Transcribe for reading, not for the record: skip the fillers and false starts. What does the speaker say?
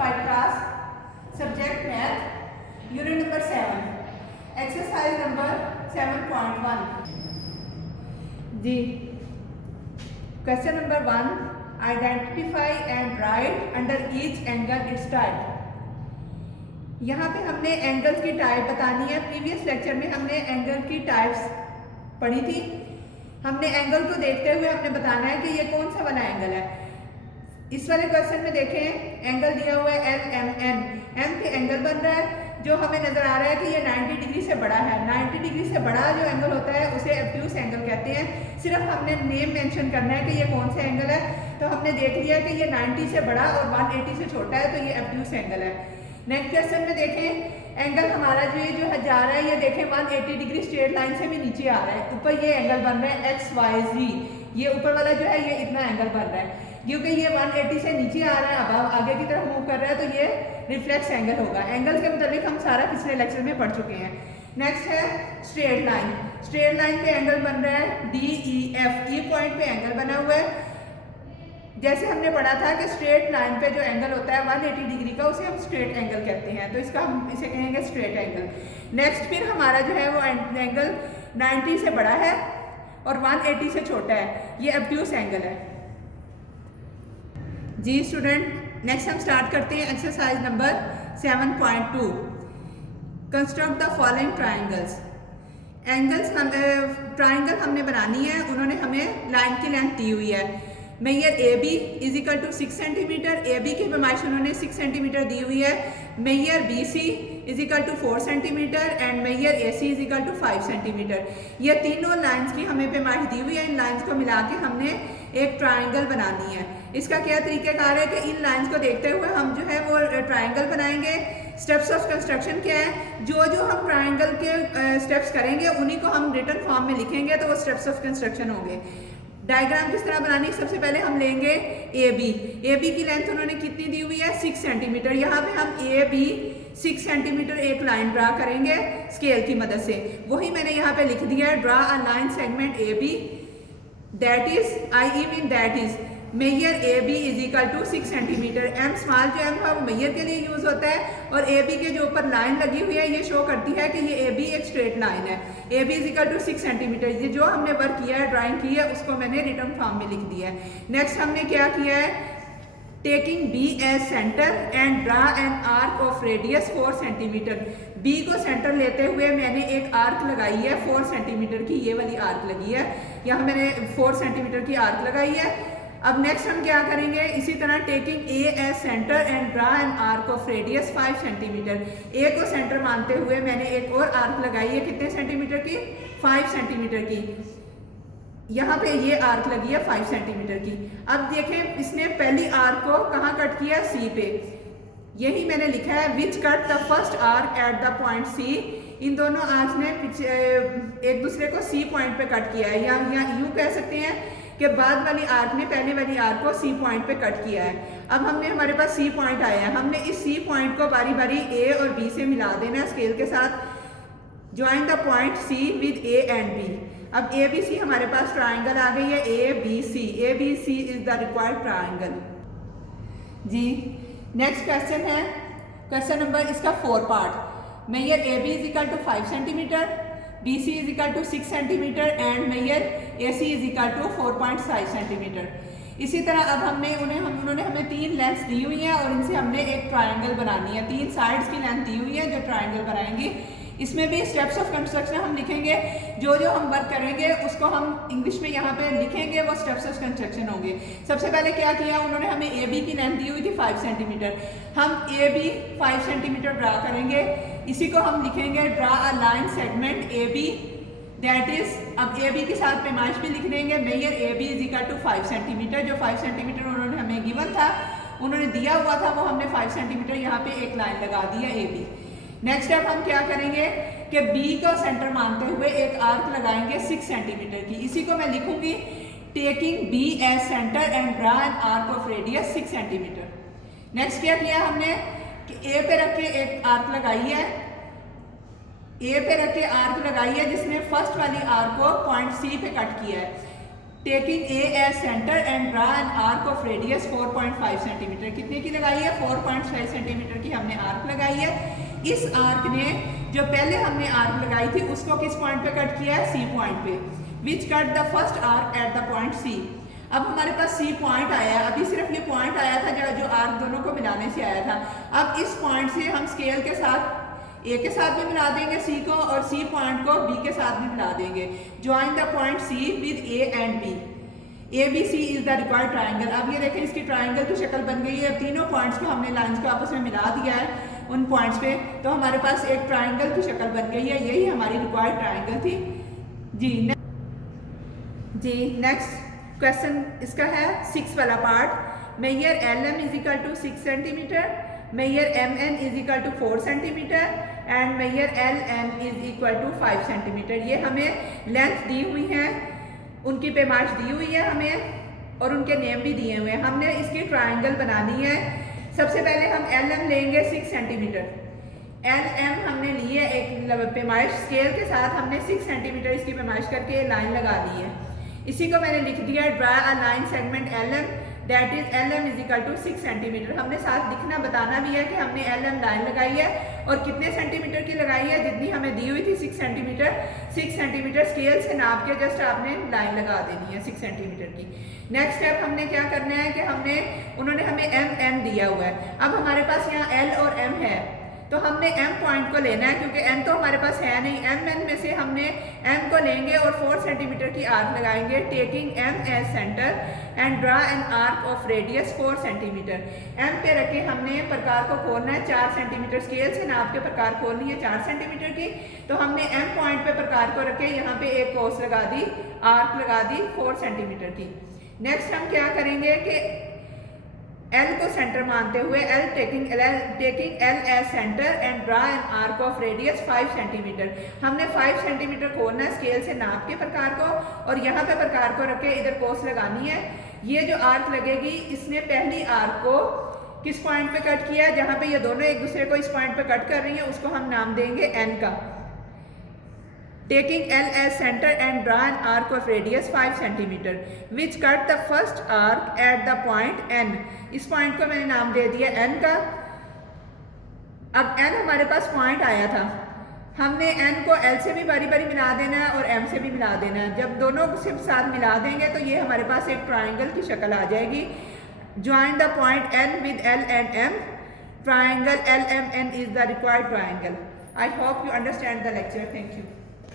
5 class, subject math, unit number 7, exercise number 7.1. Ji, question number 1, identify and write under each angle its type. यहाँ पे हमने angles की type बतानी है। Previous lecture में हमने एंगल की टाइप्स पढ़ी थी। हमने एंगल को देखते हुए हमने बताना है कि ये कौन सा वाला एंगल है। इस वाले क्वेश्चन में देखें, एंगल दिया हुआ है एल एम एन, एम पे एंगल बन रहा है जो हमें नजर आ रहा है कि ये 90 डिग्री से बड़ा है। 90 डिग्री से बड़ा जो एंगल होता है उसे ऑब्ट्यूस एंगल कहते हैं। सिर्फ हमने नेम मेंशन करना है कि ये कौन सा एंगल है। तो हमने देख लिया कि ये 90 से बड़ा और 180 से छोटा है, तो ये ऑब्ट्यूस एंगल है। नेक्स्ट क्वेश्चन में देखें, एंगल हमारा जो है जा रहा है, ये देखें 180 डिग्री स्ट्रेट लाइन से भी नीचे आ रहा है। ऊपर ये एंगल बन रहा है एक्स वाई जी, ये ऊपर वाला जो है ये इतना एंगल बन रहा है क्योंकि ये 180 से नीचे आ रहा है। अब आगे की तरफ मूव कर रहा है तो ये रिफ्लेक्स एंगल होगा। एंगल के मुताबिक हम सारा पिछले लेक्चर में पढ़ चुके हैं। नेक्स्ट है स्ट्रेट लाइन। स्ट्रेट लाइन पे एंगल बन रहा है डी ई एफ, ई पॉइंट पे एंगल बना हुआ है। जैसे हमने पढ़ा था कि स्ट्रेट लाइन पे जो एंगल होता है 180 डिग्री का, उसे हम स्ट्रेट एंगल कहते हैं, तो इसका हम इसे कहेंगे स्ट्रेट एंगल। नेक्स्ट फिर हमारा जो है वो एंगल 90 से बड़ा है और 180 से छोटा है, ये ऑब्ट्यूस एंगल है। जी स्टूडेंट, नेक्स्ट हम स्टार्ट करते हैं exercise number 7.2। Construct the following triangles. Angles triangle हमने बनानी है। उन्होंने हमें लाइन की लेंथ दी हुई है। Measure A B is equal to 6 centimetre, A B की पैमाइश उन्होंने 6 सेंटीमीटर दी हुई है। Measure B C is equal to 4 centimetre and measure A C is equal to 5 centimetre. ये तीनों लाइंस की हमें पैमाइश दी हुई है। इन लाइंस को मिला के हमने एक ट्राइंगल बनानी है। इसका क्या तरीक़ाकार है कि इन लाइंस को देखते हुए हम जो है वो ट्राइंगल बनाएंगे। स्टेप्स ऑफ कंस्ट्रक्शन क्या है, जो हम ट्राइंगल के स्टेप्स करेंगे उन्हीं को हम रिटन फॉर्म में लिखेंगे, तो वो स्टेप्स ऑफ कंस्ट्रक्शन होंगे। डायग्राम किस तरह बनानी, सबसे पहले हम लेंगे ए बी। ए बी की लेंथ उन्होंने कितनी दी हुई है 6 सेंटीमीटर। यहाँ पे हम ए बी 6 सेंटीमीटर एक लाइन ड्रा करेंगे स्केल की मदद से। वही मैंने यहाँ पे लिख दिया है, draw a line segment A B that is I mean that is measure A B is equal to 6 centimetre. M small जो एम है वो मेजर के लिए यूज होता है और ए बी के जो ऊपर लाइन लगी हुई है ये शो करती है कि ये ए बी एक स्ट्रेट लाइन है। A B is equal to 6 centimetre. ये जो हमने वर्क किया है, ड्राइंग की है, उसको मैंने रिटर्न फॉर्म में लिख दिया है। नेक्स्ट हमने क्या किया है, taking B as centre and draw an arc of radius 4 centimetre. B को सेंटर लेते हुए मैंने एक आर्क लगाई है 4 सेंटीमीटर की, ये वाली आर्क लगी है। यहाँ मैंने 4 सेंटीमीटर की आर्क लगाई है। अब नेक्स्ट हम क्या करेंगे, इसी तरह taking A as centre and draw an arc of radius 5 centimetre. A को सेंटर मानते हुए मैंने एक और आर्क लगाई है, कितने सेंटीमीटर की, 5 सेंटीमीटर की। यहाँ पे ये आर्क लगी है 5 सेंटीमीटर की। अब देखें, इसने पहली आर्क को कहाँ कट किया, सी पे। यही मैंने लिखा है which cut the first arc at the point C. इन दोनों आर्क ने एक दूसरे को सी पॉइंट पे कट किया है, या यूँ कह सकते हैं कि बाद वाली आर्क ने पहले वाली आर्क को सी पॉइंट पे कट किया है। अब हमारे पास सी पॉइंट आया है, हमने इस सी पॉइंट को बारी बारी ए और बी से मिला देना है स्केल के साथ। Join the point C with A and B. अब ए बी सी हमारे पास ट्राइंगल आ गई है, A B C. A B C is the required triangle. जी नेक्स्ट क्वेश्चन है, क्वेश्चन नंबर इसका 4 part. Measure A B is equal to 5 centimetre, B C is equal to 6 centimetre and measure A C is equal to 4.5 centimetre. इसी तरह अब उन्होंने हमें 3 lengths दी हुई है और इनसे हमने एक ट्राइंगल बनानी है। 3 साइड्स की लेंथ दी हुई है जो ट्राइंगल बनाएंगे। इसमें भी स्टेप्स ऑफ कंस्ट्रक्शन हम लिखेंगे। जो हम वर्क करेंगे उसको हम इंग्लिश में यहाँ पे लिखेंगे, वो स्टेप्स ऑफ कंस्ट्रक्शन होंगे। सबसे पहले क्या किया, उन्होंने हमें ए बी की लेंथ दी हुई थी 5 सेंटीमीटर। हम ए बी 5 सेंटीमीटर ड्रा करेंगे। इसी को हम लिखेंगे draw a line segment A B that is, अब ए बी के साथ पैमाइश भी लिख देंगे। Measure A B is equal to 5 centimetre. जो 5 सेंटीमीटर उन्होंने हमें गिवन था, उन्होंने दिया हुआ था, वो हमने 5 सेंटीमीटर यहाँ पे एक लाइन लगा दी है ए बी। नेक्स्ट स्टेप हम क्या करेंगे कि बी को सेंटर मानते हुए एक आर्क लगाएंगे 6 सेंटीमीटर की। इसी को मैं लिखूंगी taking B as centre and draw an arc of radius 6 centimetre. Next क्या किया हमने कि ए पे रख के एक आर्क लगाई है, ए पे रख के आर्क लगाई है जिसने फर्स्ट वाली आर्क को पॉइंट सी पे कट किया है। Taking A as centre and draw an arc of radius 4.5 centimetre. कितने की लगाई है? 4.5 सेंटीमीटर की हमने आर्क लगाई है। इस आर्क ने जो पहले हमने आर्क लगाई थी उसको किस पॉइंट पे कट किया है? सी पॉइंट पे। Which cut the first arc at the point C. अब हमारे पास सी पॉइंट आया है, अभी सिर्फ ये पॉइंट आया था जो आर्क दोनों को मिलाने से आया था। अब इस पॉइंट से हम स्केल के साथ ए के साथ भी मिला देंगे सी को, और सी पॉइंट को बी के साथ भी मिला देंगे। Join the point C with A and B. A B C is the required triangle. अब ये देखें इसकी ट्राइंगल की शक्ल बन गई है। तीनों पॉइंट्स को हमने लाइंस को आपस में मिला दिया है उन पॉइंट्स पे, तो हमारे पास एक ट्राइंगल की शक्ल बन गई है। यही हमारी रिक्वायर्ड ट्राइंगल थी जी। नेक्स्ट क्वेश्चन इसका है 6 वाला part. Measure L M is equal to 6 centimetre, measure M N is equal to 4 centimetre and measure L N is equal to 5 centimetre. ये हमें लेंथ दी हुई है, उनकी पैमाइश दी हुई है हमें, और उनके नेम भी दिए हुए हैं। हमने इसकी ट्राइंगल बनानी है। सबसे पहले हम एल एम लेंगे 6 सेंटीमीटर। एल एम हमने ली है एक पैमाइश स्केल के साथ, हमने 6 सेंटीमीटर इसकी पैमाइश करके लाइन लगा दी है। इसी को मैंने लिख दिया है, draw a line segment L M that is L M is equal to 6 centimetre. हमने साथ लिखना बताना भी है कि हमने एल एम लाइन लगाई है और कितने सेंटीमीटर की लगाई है, जितनी हमें दी हुई थी 6 सेंटीमीटर। 6 सेंटीमीटर स्केल से नाप के जस्ट आपने लाइन लगा देनी है 6 सेंटीमीटर की। नेक्स्ट स्टेप हमने क्या करना है कि उन्होंने हमें एम एन दिया हुआ है। अब हमारे पास यहाँ एल और एम है, तो हमने एम पॉइंट को लेना है, क्योंकि एन तो हमारे पास है नहीं। एम एन में से हमने एम को लेंगे और 4 सेंटीमीटर की आर्क लगाएंगे। Taking M as centre and draw an arc of radius 4 centimetre. M पे रखे हमने प्रकार को खोलना है 4 सेंटीमीटर, स्केल से नाप के प्रकार खोलनी है 4 सेंटीमीटर की। तो हमने एम पॉइंट पे प्रकार को रखे, यहाँ पे एक कोस लगा दी, आर्क लगा दी 4 सेंटीमीटर की। नेक्स्ट हम क्या करेंगे कि एल को सेंटर मानते हुए taking L as centre and draw an arc of radius 5 centimetre. हमने 5 सेंटीमीटर खोलना है स्केल से नाप के प्रकार को, और यहाँ पे प्रकार को रखे इधर कोस लगानी है। ये जो आर्क लगेगी, इसने पहली आर्क को किस पॉइंट पे कट किया है? जहाँ पे ये दोनों एक दूसरे को इस पॉइंट पे कट कर रही हैं, उसको हम नाम देंगे एन का। Taking L as center and draw an arc of radius 5 centimeter, which cut the first arc at the point N. इस पॉइंट को मैंने नाम दे दिया N का। अब N हमारे पास पॉइंट आया था, हमने N को L से भी बारी बारी मिला देना है और M से भी मिला देना है। जब दोनों को सिर्फ साथ मिला देंगे तो ये हमारे पास एक ट्राइंगल की शक्ल आ जाएगी। Join the point N with L and M. Triangle LMN is the required triangle. I hope you understand the lecture. Thank you.